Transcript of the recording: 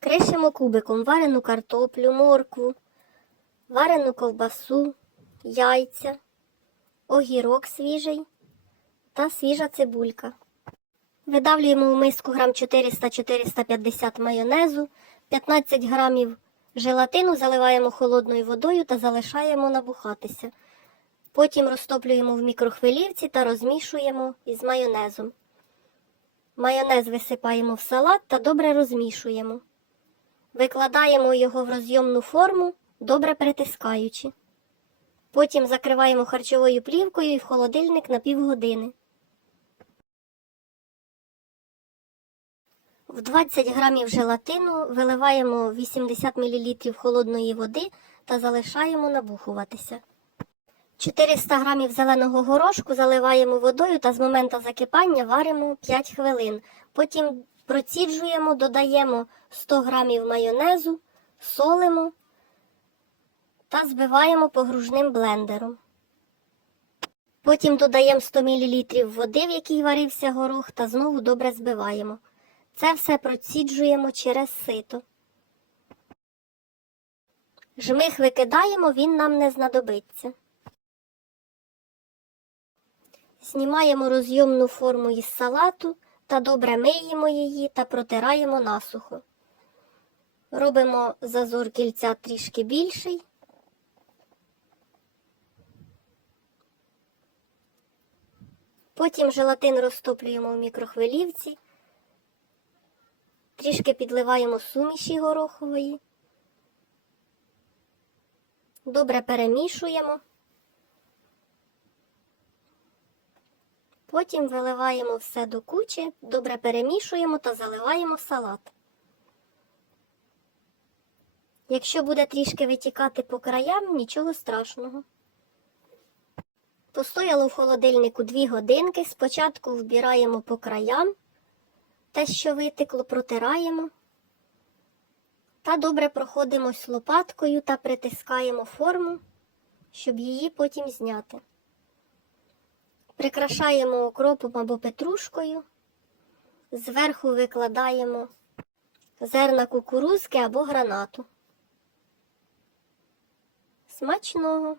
Кришимо кубиком варену картоплю, моркву, варену ковбасу, яйця, огірок свіжий та свіжа цибулька. Видавлюємо в миску грам 400-450 майонезу, 15 грамів желатину заливаємо холодною водою та залишаємо набухатися. Потім розтоплюємо в мікрохвилівці та розмішуємо із майонезом. Майонез висипаємо в салат та добре розмішуємо. Викладаємо його в розйомну форму, добре притискаючи. Потім закриваємо харчовою плівкою і в холодильник на півгодини. В 20 грамів желатину виливаємо 80 мл холодної води та залишаємо набухуватися. 400 грамів зеленого горошку заливаємо водою та з моменту закипання варимо 5 хвилин. Потім проціджуємо, додаємо 100 грамів майонезу, солимо та збиваємо погружним блендером. Потім додаємо 100 мл води, в якій варився горох, та знову добре збиваємо. Це все проціджуємо через сито. Жмих викидаємо, він нам не знадобиться. Знімаємо розйомну форму із салату та добре миємо її та протираємо насухо. Робимо зазор кільця трішки більший. Потім желатин розтоплюємо в мікрохвилівці. Трішки підливаємо суміші горохової. Добре перемішуємо. Потім виливаємо все до кучі, добре перемішуємо та заливаємо в салат. Якщо буде трішки витікати по краям, нічого страшного. Постояло в холодильнику 2 годинки. Спочатку вбираємо по краям те, що витекло, протираємо та добре проходимось лопаткою та притискаємо форму, щоб її потім зняти. Прикрашаємо окропом або петрушкою, зверху викладаємо зерна кукурузки або гранату. Смачного!